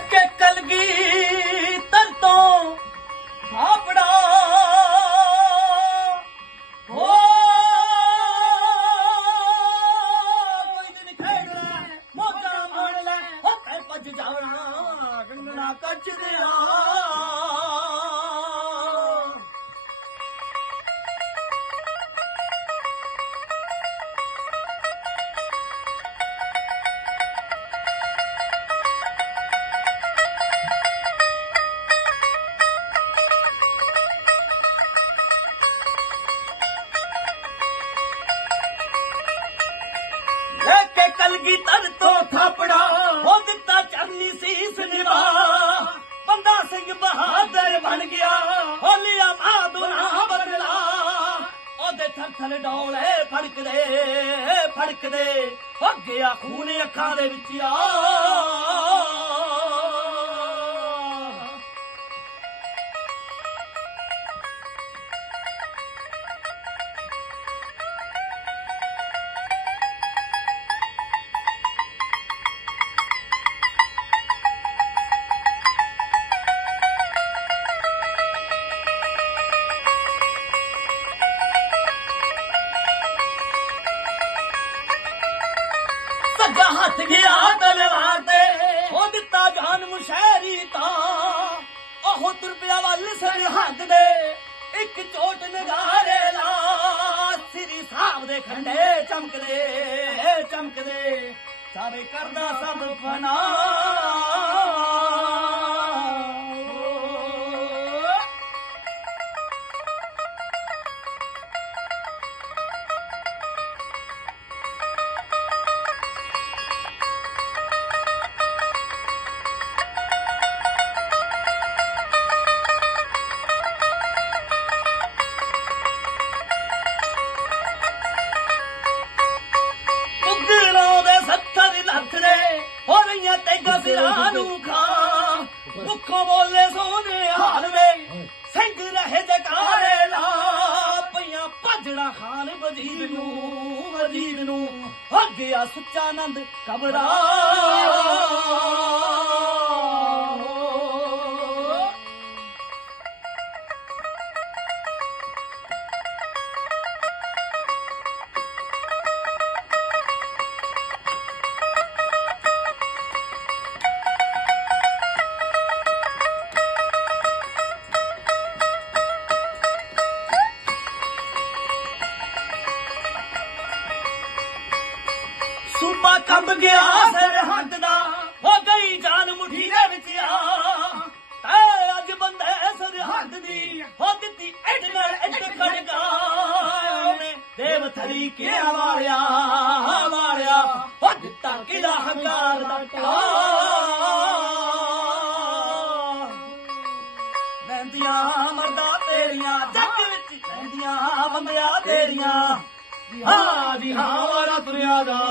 ਕੇ ਕਲਗੀ ਤਰਤੋਂ ਆਪੜਾ ਹੋ, ਕੋਈ ਦਿਨ ਖੇਡਣਾ ਮੋਕਾ ਮਾਰ ਲੈ ਹੋ ਪੈ ਭੱਜ ਜਾਵਣਾ ਗੰਗਣਾ ਕੱਚ ਦਿਆਂ। ਲੈ ਕੇ ਕਲਗੀ ਤੋਂ ਥਾਪੜਾ। ਹੋ ਦਿੱਤਾ ਚਰਨੀ ਸੀਸ ਨਿਵਾ। ਬੰਦਾ ਸਿੰਘ ਬਹਾਦਰ ਬਣ ਗਿਆ। ਹੋਲਿਆ ਮਾਦੁਨਾ ਬਦਲਾ। ਉਹਦੇ ਥਰ ਡੋਲੇ ਫੜਕਦੇ ਫੜਕਦੇ। ਹੋ ਗਿਆ ਖੂਨ ਅੱਖਾਂ ਦੇ ਵਿੱਚ ਆ। ਸੱਜਾ ਹੱਥ ਗਿਆ। ਤਲਵਾਰ ਤੇ ਹੋ ਦਿੱਤਾ ਜਾਨ ਮੁਸ਼ਹਿਰੀ ਤਾਂ। ਉਹ ਤੁਰ ਪਿਆ ਵੱਲ ਸਰਹੱਦ ਦੇ ਇੱਕ ਚੋਟ ਨਗਾਰੇ ਲਾ। ਸ੍ਰੀ ਸਾਹਿਬ ਦੇ ਖੰਡੇ ਚਮਕਦੇ ਚਮਕਦੇ। ਸਾਰੇ ਕਰਦਾ ਸਭ ਫਨਾ। ਤੇਗਾ ਨੂੰ ਖਾ ਮੁੱਖੋਂ ਬੋਲੇ ਸੋਨੇ ਹਾਲ ਸਿੰਘ ਰਹੇ ਜਕਾਰੇ ਲਾ ਪਈਆਂ ਭਜੜਾ ਖਾਨ ਵਜ਼ੀਰ ਨੂੰ ਵਜ਼ੀਰ ਨੂੰ ਹੋ ਗਿਆ ਸੁੱਚਾ ਆਨੰਦ ਕਬਰਾ ਸੂਬਾ ਕੰਬ ਗਿਆ ਸਰਹੱਦ ਦਾ। ਹੋ ਗਈ ਜਾਨ ਮੁਠੀ ਦੇ ਵਿੱਚ ਆ। ਤੈ ਅੱਜ ਬੰਦੇ ਸਰਹੱਦ ਦੀ ਹੋ ਦਿੱਤੀ ਇੱਟ ਨਾਲ ਇੱਟ ਖੜਕਾ। ਨੇ ਦੇਵ ਥਲੀ ਕਿਆ ਵਾਲਿਆ ਵਾਲਿਆ ਹੋ ਦਿੱਤਾ ਕਿਲਾ ਹੰਕਾਰ ਦਾ ਟਾ ਰਹਿੰਦੀਆਂ ਮਰਦਾ ਤੇਰੀਆਂ, ਜੱਗ ਵਿੱਚ ਰਹਿੰਦੀਆਂ ਬੰਦਿਆ ਤੇਰੀਆਂ। ਹਾਂ, ਜੀ ਹਾਂ ਵਾਰਾ ਤੁਰਿਆ ਜਾ।